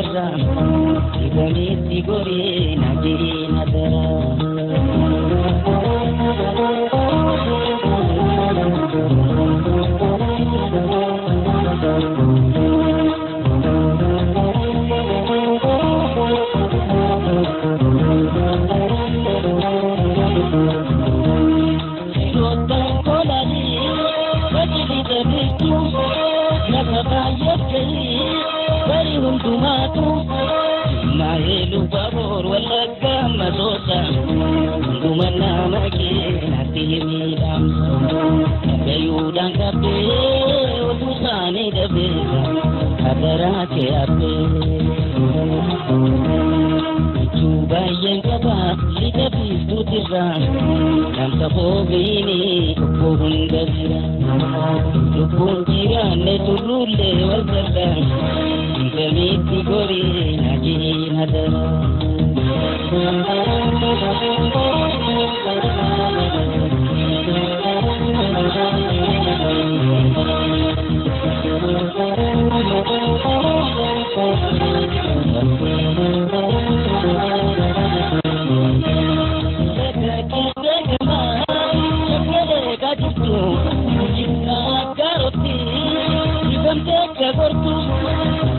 والقرى بميت قري نجينا درا Maelu babor wala kama sosa Gumana makin hati midam Gayudang kape utusani dabeza Adara ke ape Cuba yang kaba lita bisu tira Nam kapo gini pohon gazira Lupun kira ne turule wal kardang Gamiti gori najin hadara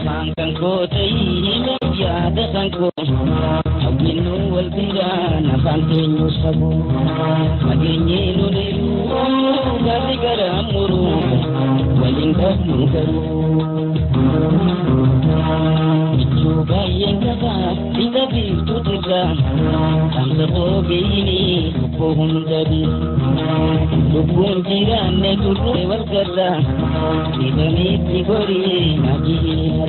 Sangkang kotai meja sangko Awinu walbira nafantinyo sabo Maginye lulelu Gari garamuru Waling kamukaru Ichuba yang kaba Tika bistu tira Samsa bogini Pohon gabi Lupun jirane turu wal karra Ibamiti gori Najina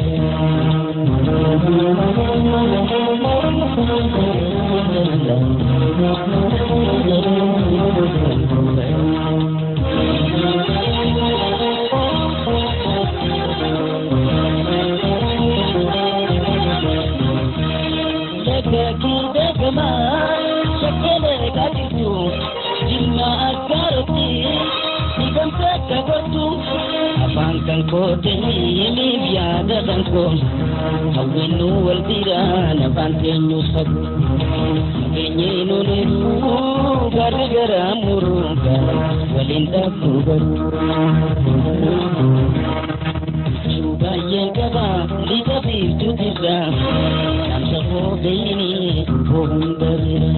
Abangkang kote ini biada bangko Awinu walbira nafantinyo sabu Magenye nulelu gara-gara muruga Walinda kubaru Cuba yang kaba lita bisu tira Samsa kote ini pohon gazira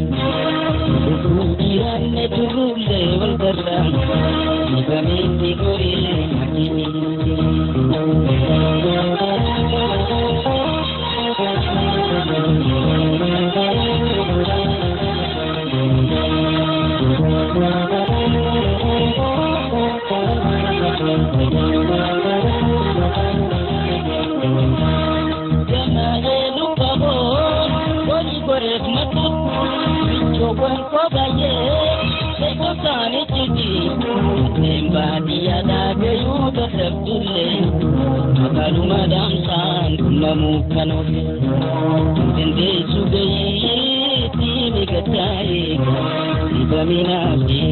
Lupun kirane turule wal karra Ibamiti gori Dia dah gayu tetap dule, kalau madam san kunamu kanobe, tende sugai tini ketai, tiba minabi.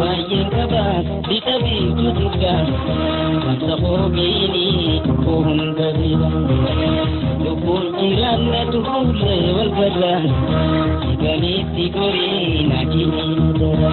Bayang kabas ditabi tutuka, masa begini pohon gazira, lupun jiran turule wal kadang. Gamiti gori najini dara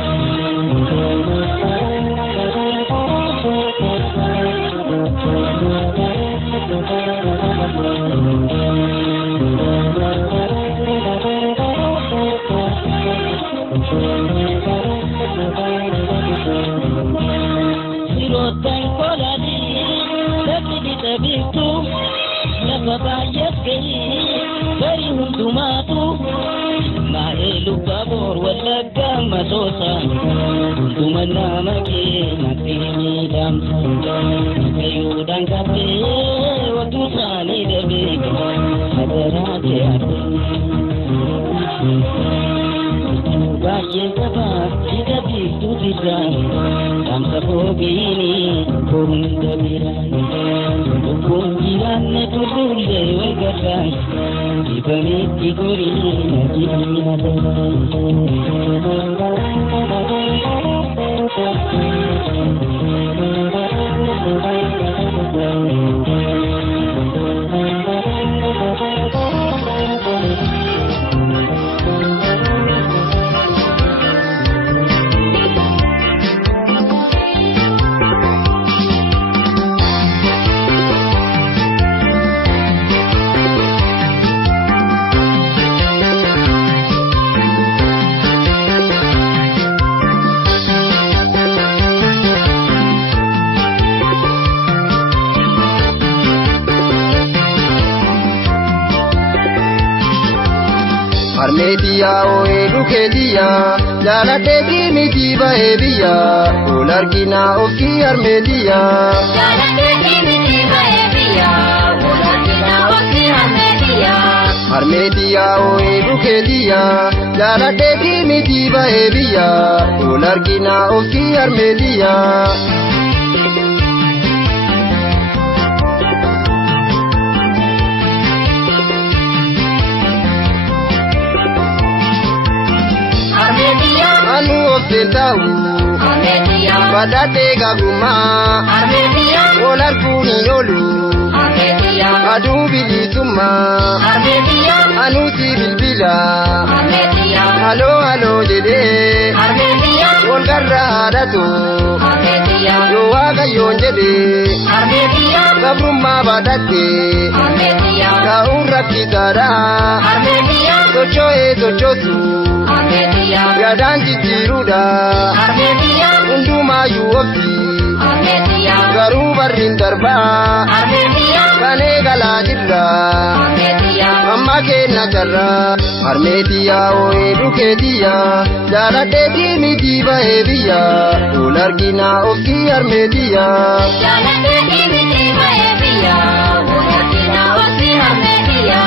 Sirotan koladi tapi ditabitu nababayat kini dari huntumatu Maelu babor wala kama sosa Tumana maki matini damsa Gayudang kape watusani dabig Adara ke ape Baye kaba Ida bistu tira Damsa pogini Pohon gabira Lupun jirane turule wal garra Ibamiti gori najina dara Thank you. Harmetiya oe luketiya Jaladeti miti bahebiya Ularkina oki harmetiya Jaladeti miti bahebiya Ularkina oki harmetiya Harmetiya oe luketiya Jaladeti miti bahebiya Ularkina oki harmetiya Badate gaguma Harmetiya Olar kuni olu Harmetiya Adu bilisuma Harmetiya Anuti bilbila Harmetiya Halo halo jede Harmetiya Olgarra adatu Harmetiya Yowaga yonjede Harmetiya Gabruma badate Harmetiya Gaurra kitara Harmetiya Tochoe tochotu Harmetiya Yadan jitiruda Harmetiya Unduma yuofi Harmetiya Garu barrin darba Harmetiya Kane gala jirra Harmetiya Amma kenna jarra Harmetiya oe luketiya Jaladeti miti bahebiya Ularkina oki harmetiya Jaladeti miti bahebiya Ularkina oki harmetiya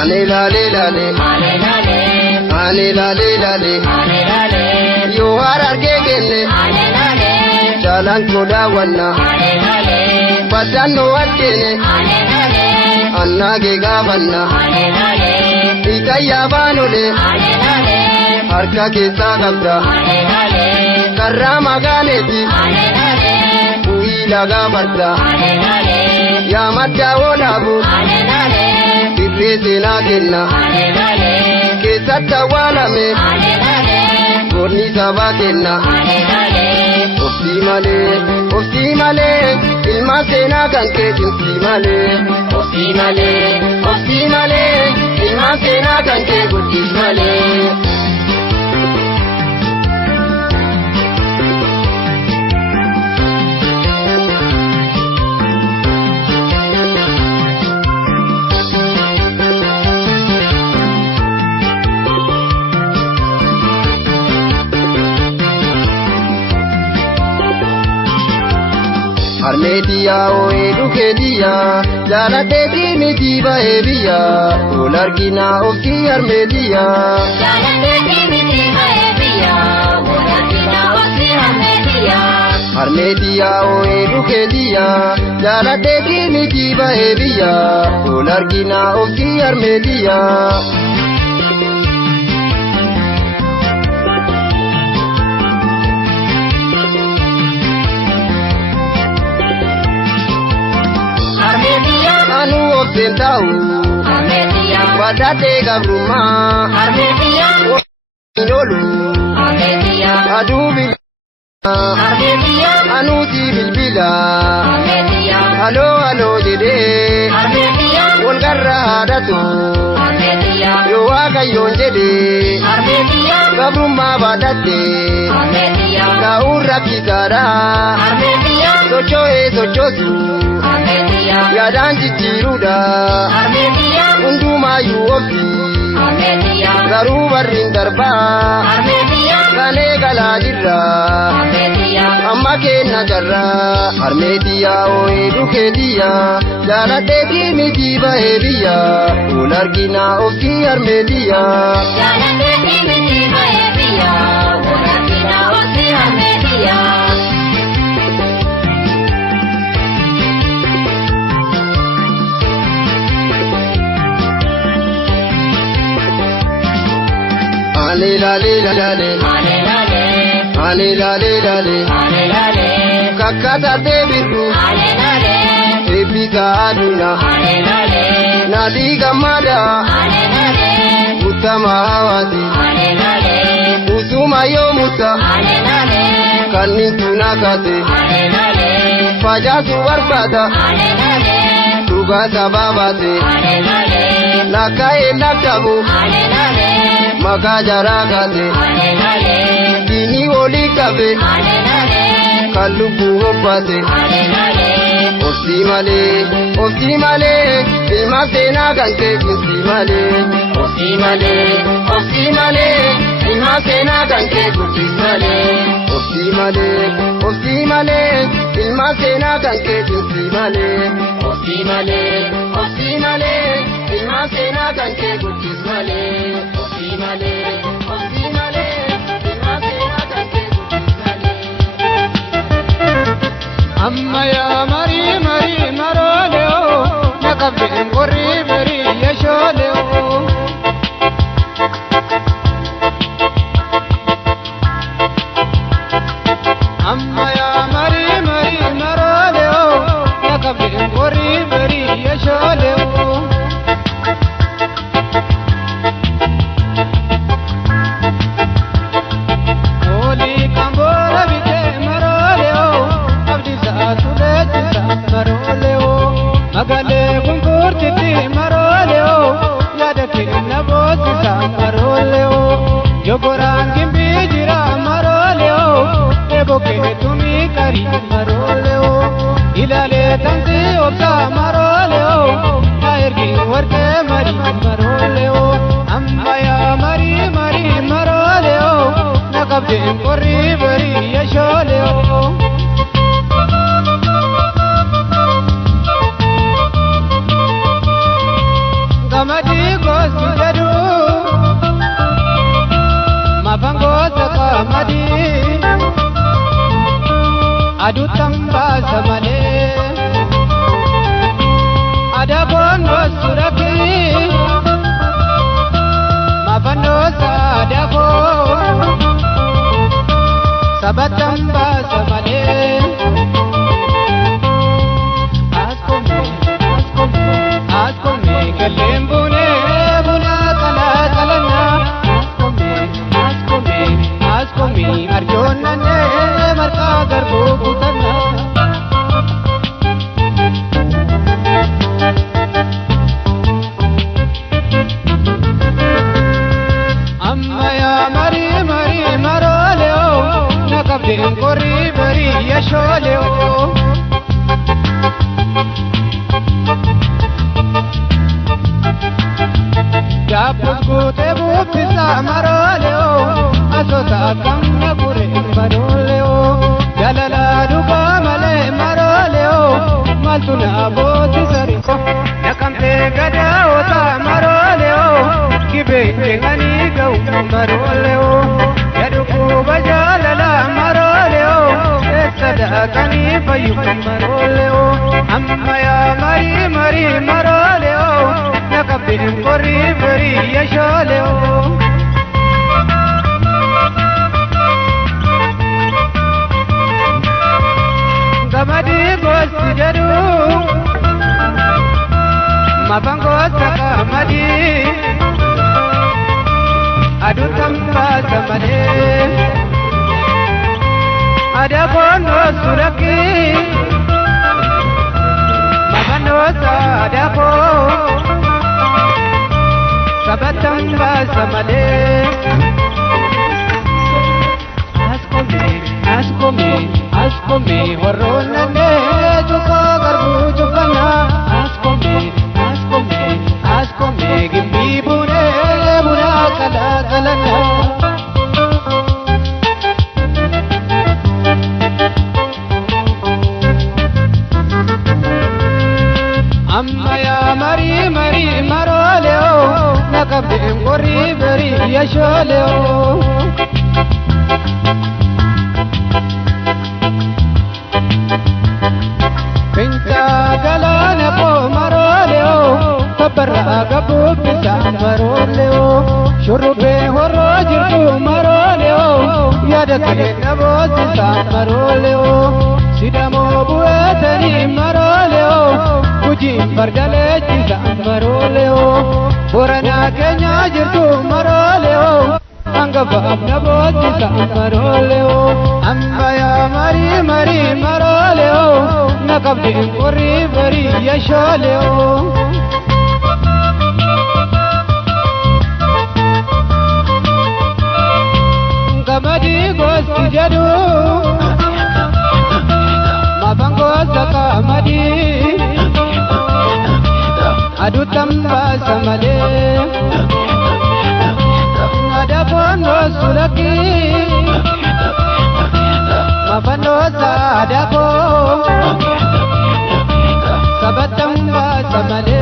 Ale lale lale Ale lale lale Yo harar gegele Jalan koda wanna Badano atene Anna gega banna Ikaya banole Harka kesa gabda Karra magaleti Ui laga badda Ya madda wolabu Sena kenna Kesata walame Goni saba kenna Ofsi male Ilma sena kanke Ofsi male Ilma sena kanke Ofsi male Harmetiya oe luketiya Jaladeti miti bahebiya Ularkina oki harmetiya Jaladeti miti bahebiya Ularkina oki harmetiya Harmetiya oe luketiya Jaladeti miti bahebiya Ularkina oki harmetiya Sentau Harmetiya Badate gabruma Harmetiya Inolu Harmetiya Adu bilbila Harmetiya Anuti bilbila Harmetiya Halo halo jede Harmetiya Olgarra adatu Harmetiya Yowaga yonjede Harmetiya Gabruma badate Harmetiya Gaurra kitara Harmetiya Tochoe tochotu Harmetiya Yadan jitiruda Harmetiya Unduma yuofi Harmetiya Garu barrin darba Harmetiya Kane gala jirra Harmetiya Amma kenna jarra Harmetiya oe luketiya Jaladeti miti bahebiya Ularkina oki harmetiya Jaladeti miti bahebiya Ularkina oki harmetiya Ale lale lale Ale lale lale Kakata debitu Ebika aduna Nadi gamada Utama awati Usuma yomuta Kanni tunakate Fajasu warbada Tuga sababate Nakae nakabu Maka jarakate Dini oli kabe kallubu hoppate osi male ilma seenaa kan kee osi male ilma seenaa kan kee osi male ilma seenaa kan kee osi male ilma seenaa kan kee osi male amma ya mari maroleo nakabbe ngori beri yesholeo amma ya mari maroleo nakabbe ngori beri yesholeo oli kambora bite maroleo maroleo magale kunkurtiti maroleo yadake nabotisa maroleo yogoran kimbi jira maroleo eboke tumi kari maroleo ilale tansi obsa maroleo naergi warke mari maroleo amma ya mari maroleo nakabde korri bari yesholeo Gamadi gosu jadu mabango sakamadi adu tamba samale ada bono suraki mabano sadako sabatamba samale askome kalembune buna kala kalana askome arjonane marka garbo kutana amma ya mari maroleo nakabde korri bari yesholeo Japus kute bupisa maroleo asota kamna kure maroleo jalala duka male maroleo maltuna boti sariko nakamte gada ota maroleo kibe ngani gau maroleo yaduku bajalala maroleo esada kani bayu maroleo amma ya mari maroleo nakabde korri bari yesholeo gamadi gosu jadu mabango sakamadi adu tamba samale ada bono suraki mabano sadako sabatamba samale askome warronane juka garbu jukana askome gimbi bune kala kalana amma ya mari maroleo nakabde korri bari yesholeo pinta galana po maroleo kabara gabu pisa maroleo shurube horro jirtu maroleo yadake nabotisa maroleo sidamo buetani maroleo kuji bardale jisa maroleo borana kenya jirtu maroleo angaba nabotisa maroleo amma ya mari maroleo nakabde korri bari yesholeo gamadi gosu adu tamba samale ada bono sulaki mafano sadako sabatamba samale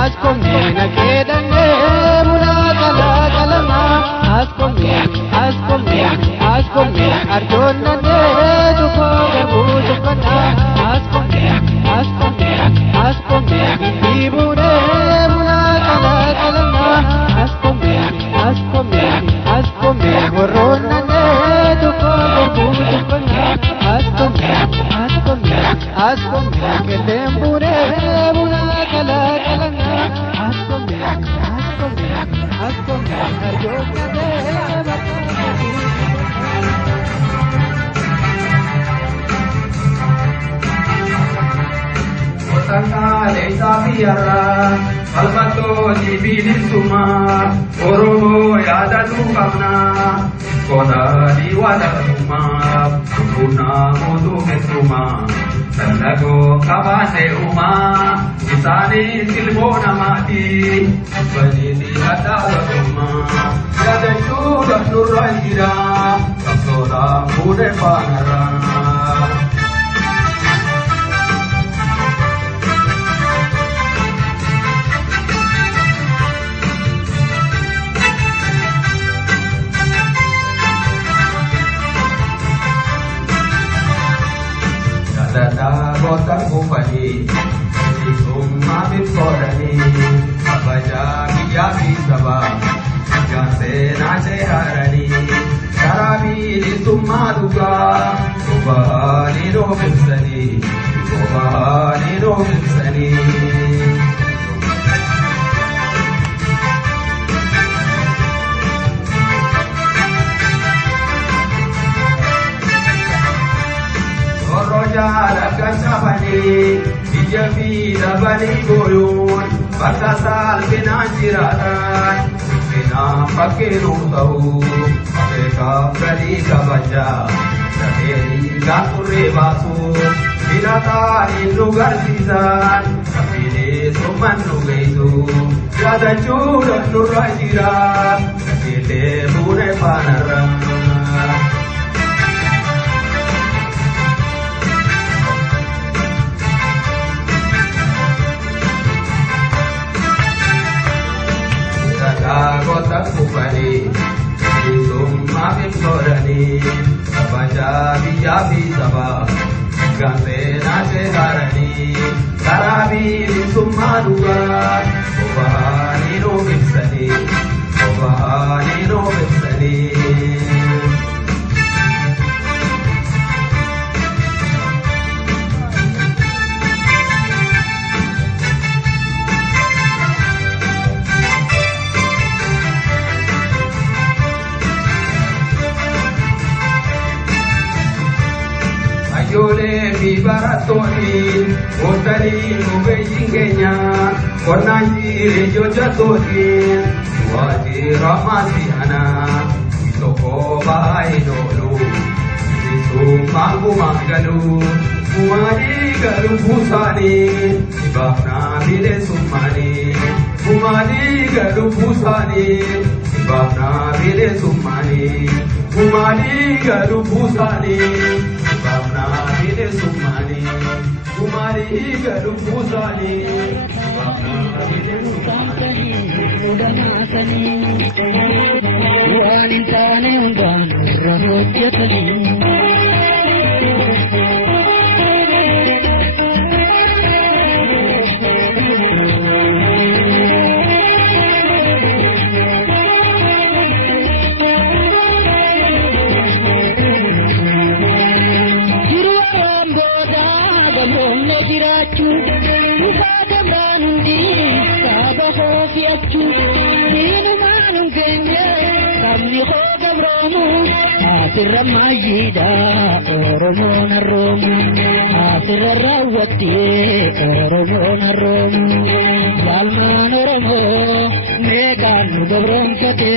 askomne nakedane muna kala kalama askomne arjonnane dukho gabu dukana askomne ibune muna kala kalama askomne horonnane dukho gabu dukana askomne kelembure muna kala kalama askomne arjonnane Sakale sabiara almato jibilin suma oromo yada tukamna koda diwada suma kuna modu mesuma salago kabane uma isani silbo namati bani di hada suma yada chuda nurajira kapsoda bude panara Dada botak kupani, isumma bikorani, abaja bijabi sabah, jase nace harani, karabi isumma duga, kubahani rohbisani. Rojala kasabani, bijabi dabani goyon, batasal pinanjiratan, pinapakinu tahu, mereka beri kabaja, saberi gature basu, binatan indugar sisan, kapile suman nugaitu, jada curah nurajira, kapile bune panarang. Kotak kupani, isumma bikorani, abaja bijabi sabah, gambe nace harani, karabi isumma duga, kubahani rohbisani. Ayole mi baratoni, otari mube jingenya, konanji rejo jatoni, waji ramasi ana, itoko bai dolu, isu mangu mangalu, kumari galu pusani, ibahna bile sumani, kumari galu pusani, ibahna bile sumani, kumari galu pusani. Bapna bile sumani, kumari galu pusani. Kamsani, damasani, wan insane undan rahojatani. Sabanundi, sabahofi achu, nino manum kenge, samni hoga bromu, asirra majida, oromona romu, asirra rawati, oromona romu, yalman oromo, neganu gabrom sate,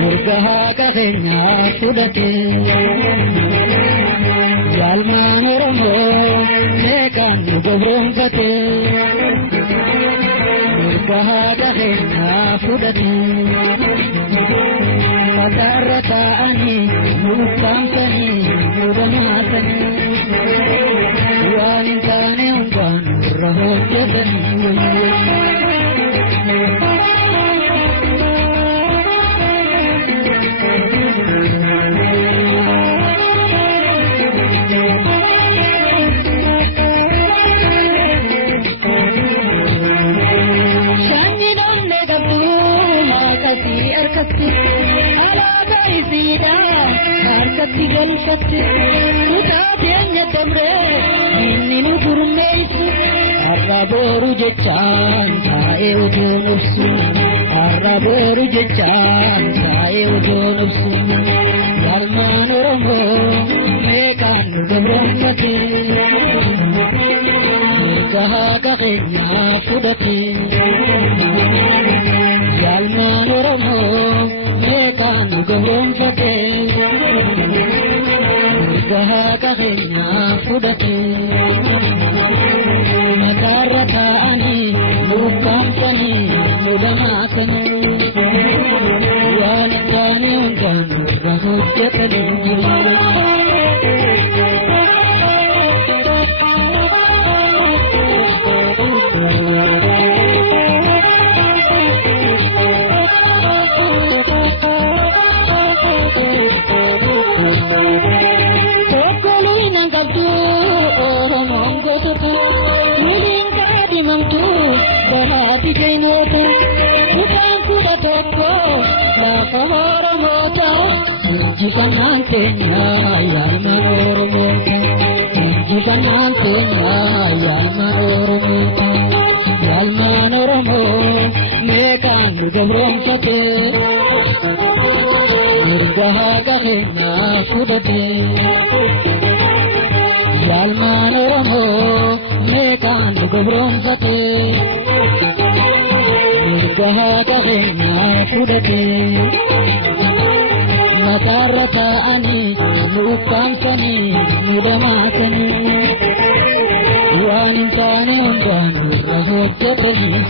murkaha kahenya sudate. Yalman Oromo meeqaan nu gabroonfate Gahaga keenyaa fudhate Mataarra taa'anii ukkaamsanii mudamaasanii Waan hin taane hundaan irra hojjetanii arkatti alaaba isiidha harkatti galfatte kutaa teenya dabre inni nu gurmeessu har'a booru jechaan taa'ee odoo nobsu har'a booru jechaan taa'ee odoo nobsu yalmaan Oromoo meeqaan nu gabroonfate mirga haqa keenyaa fudhate Yalman Oromo meeqaan nu gabroonfate mirga haqa keenyaa fudhate mataarra taa'anii nu ukkaamsanii nu damaasanii waan hin taane hundaan irra hojjetanii Barati jainota Kutaan kuda tokko Lafa Oromoota Injifannaan keenya yalman Oromoota Injifannaan keenya yalman Oromoota Yalman Oromoo meeqaan nu gabroonfate mirga haqa keenyaa fudhate Yalman Oromoo meeqaan nu gabroonfate mirga haqa keenyaa fudhate mataarra taa'anii nu ukkaamsanii nu damaasanii waan hin taane hundaan irra hojjetanii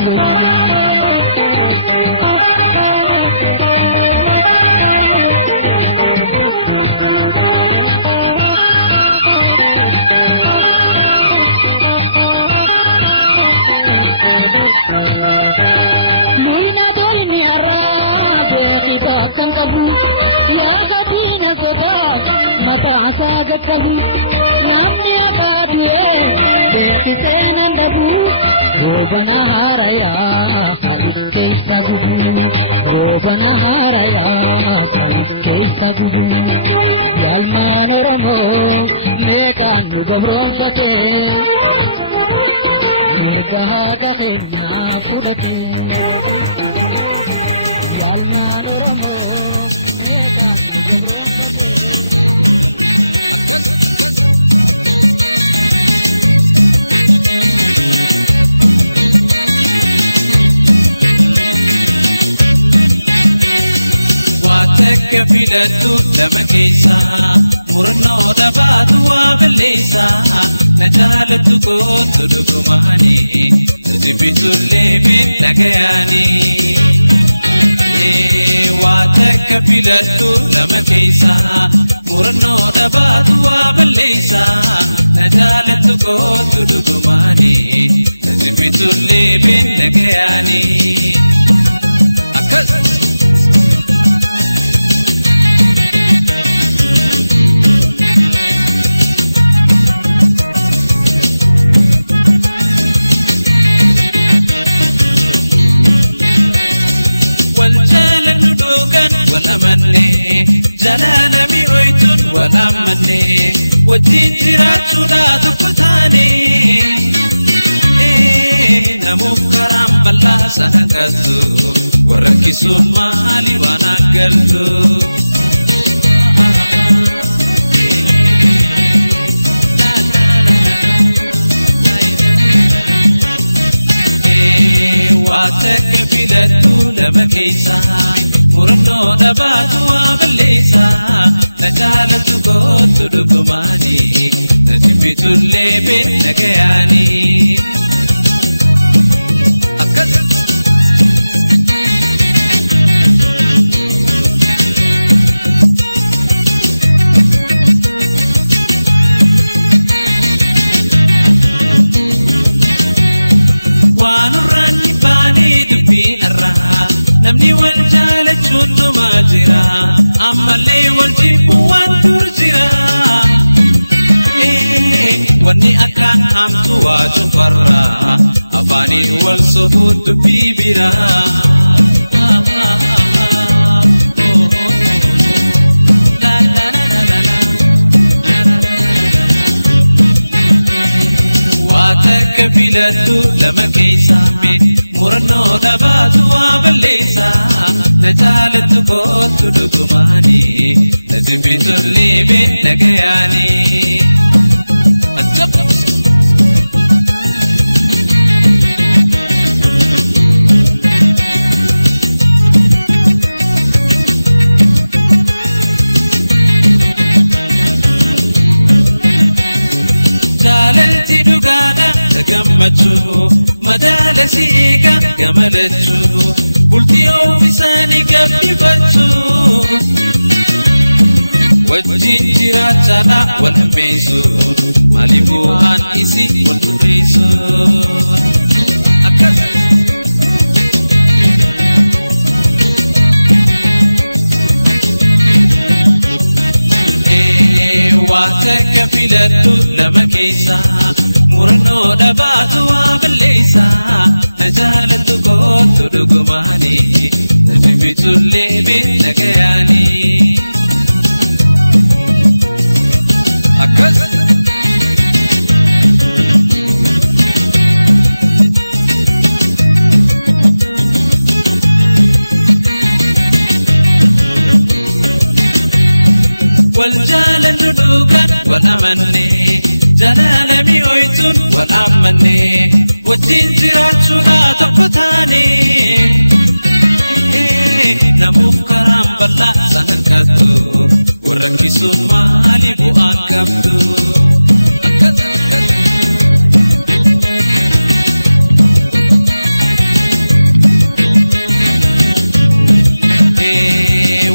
kan kabu ya katina soda mata asaga kabu namni akadue kisena ndabu gobana haraya keisa gubu gobana haraya keisa gubu yalman Oromo meeqaan nu gabroonfate mirga haqa keenyaa fudhate Kafidatu lama keessa murnoo dhabaatu waa balleessa na jaalatu kootu dhugumaani nuti bitullee bitta gayaani waa takka filadhu lama keessa murnoo dhabaatu waa balleessa na jaalatu kootu dhugumaani nuti bitullee bitta gayaani akkas Jalana mi oitun walamane wajjin jiraachuudha tokko taane namuuf karaan bal'aa sana qabdu warra kisuun maali waan aggaltu waa takka filadhu lama keessa murnoo dhabaatu waa balleessa na jaalatu kootu dhugumaani na najibitulle be nagayani akkas wanurani bani dubbi arra namni wal jaalachun numa jira ammallee wal jibbu waan dur jira wanni akka hamtu waa cufarra afaanii wal sofu dubbii bira waa takka filadhu lama keessaame murannoo dhabaatu waa balleessa na jaalattu kootu dhugumaani na jibbitullee be nagayaani jaalalti dhugaadha tagammachuu madaala siiqa gamalachuu bultii oomisanii gabbifachuu wajjin jiraachaadha wal hammeessuun maaliif bu'aan isi wal tureessuun akkas waa takka filadhu lama keessa murannoo dhabaatu waa balleessa na jaalattu kootu dhugumaani na jibbitullee be nagayaani akkas wal jaalannu dhugaan wal amanne jaalala mi'ooytuun wal ammanne wajjin jiraachuudha tokko taane namuuf karaan bal'aa san harkattu warra kisuun maali bu'aan qabdu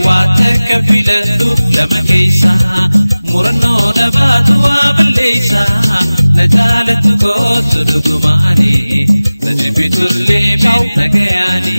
waa takka filadhu lama keessa murannoo dhabaatu waa balleessa na jaalattu kootu dhugumaani na jibbitullee be nagayaani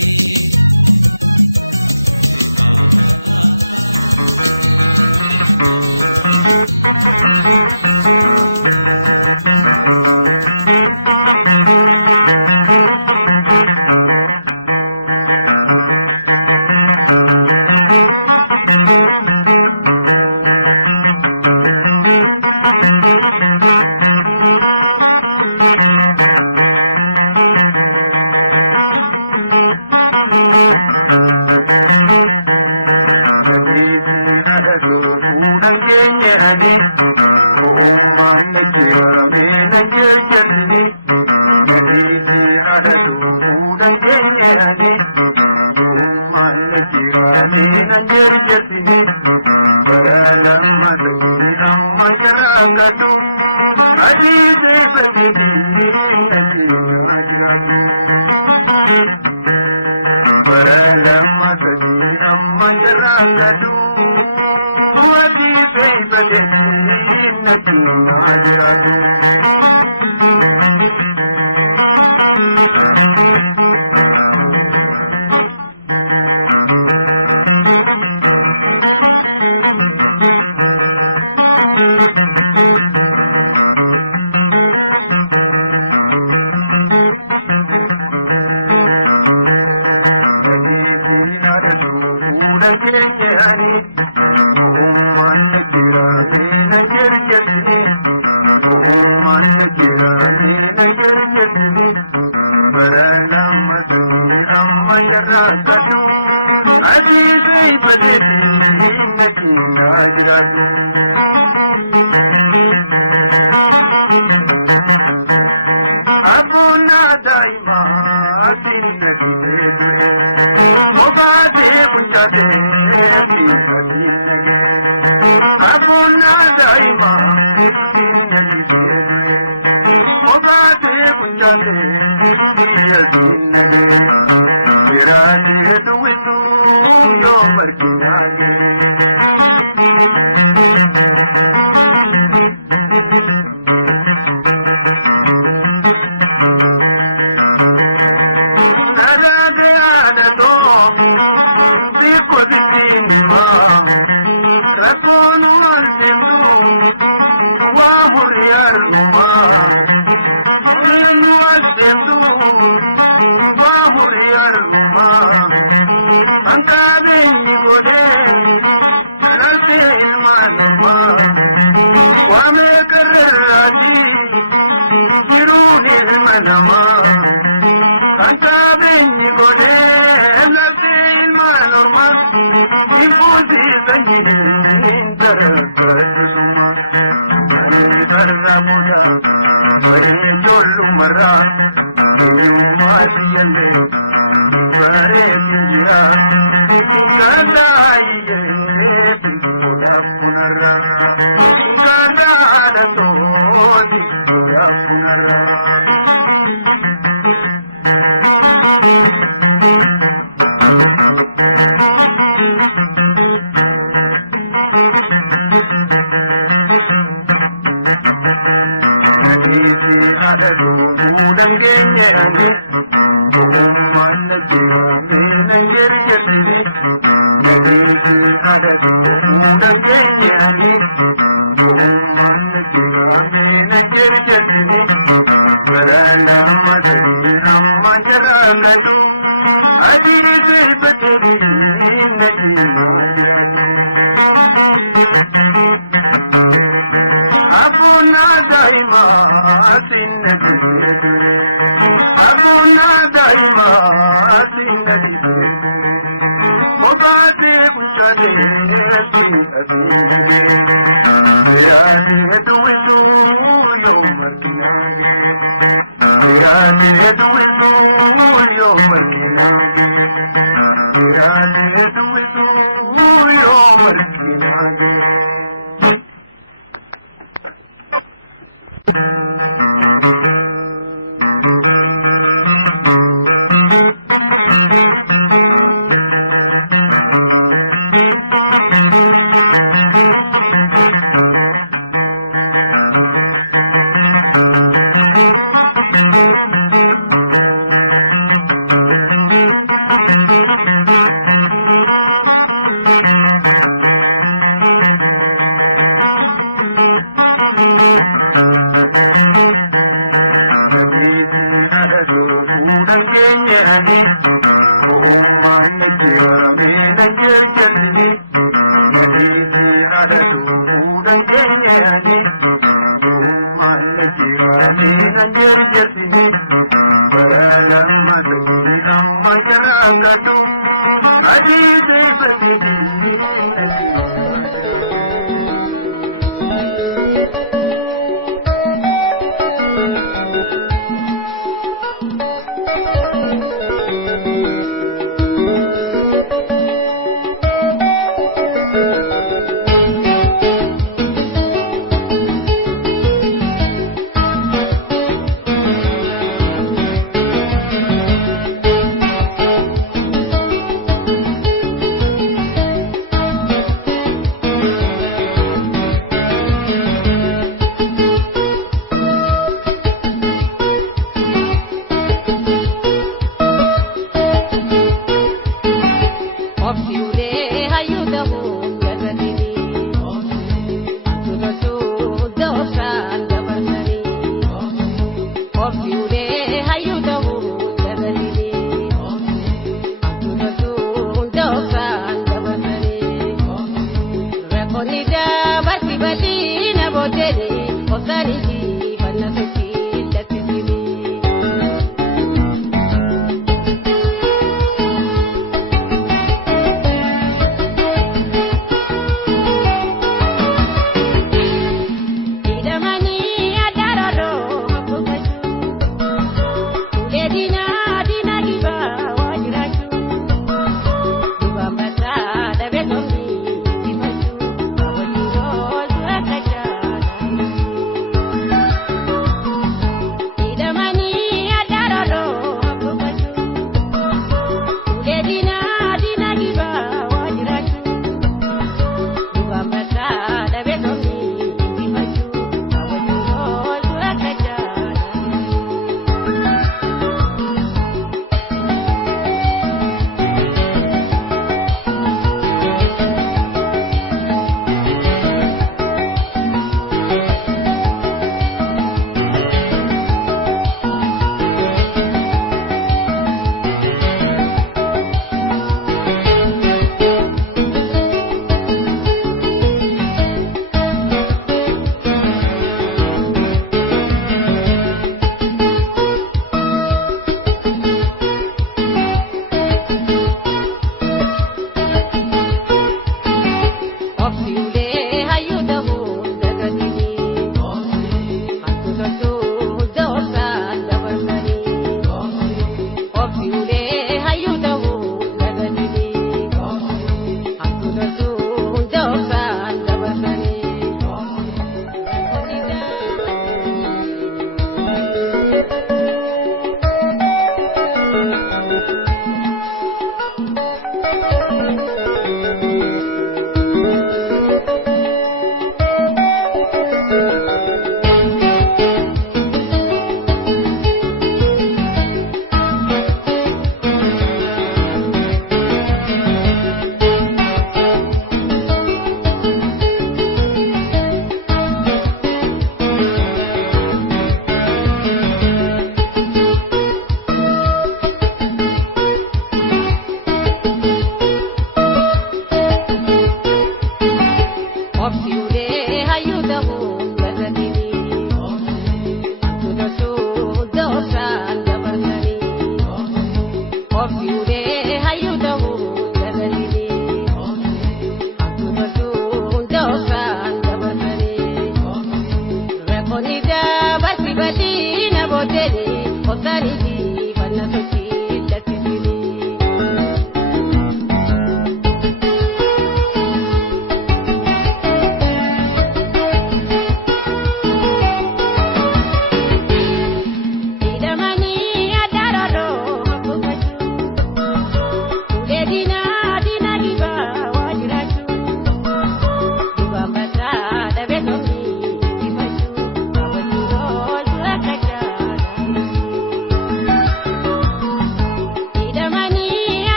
Abuna daima chale ya dinage irani hadu widu yo markinage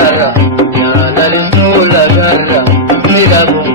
darara yana risula garra nilabu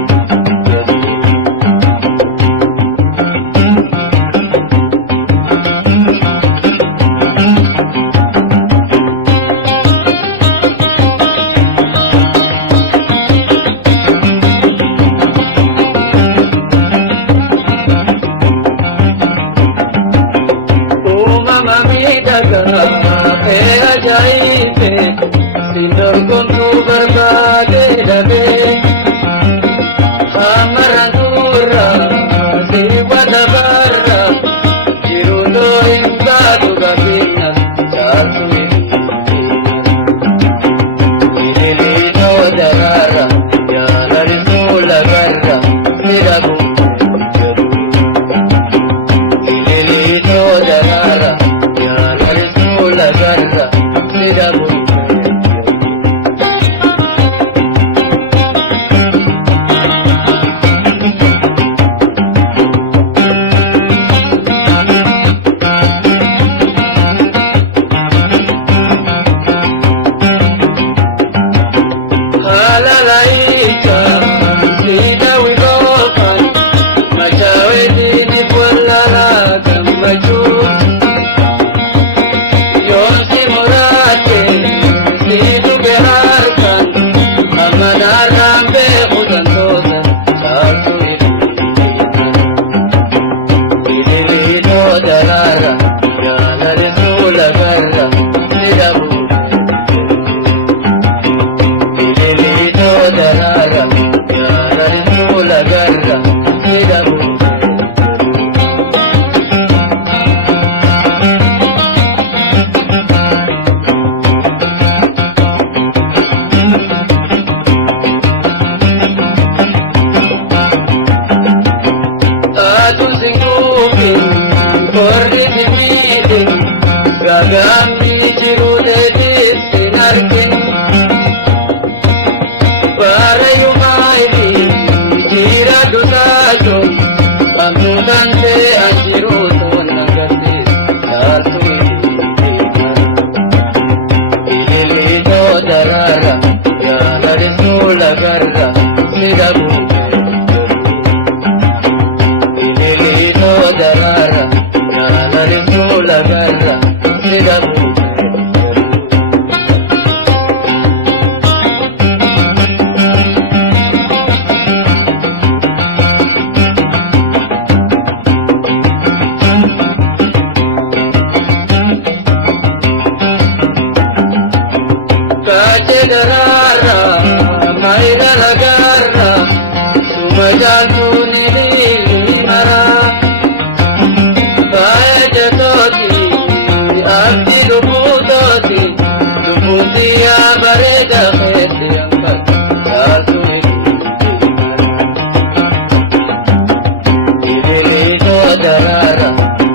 darara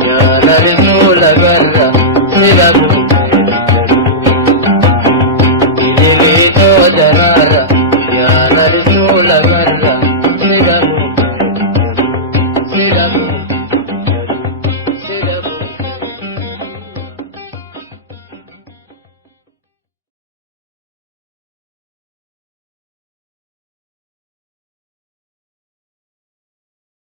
yana risula garra nilabu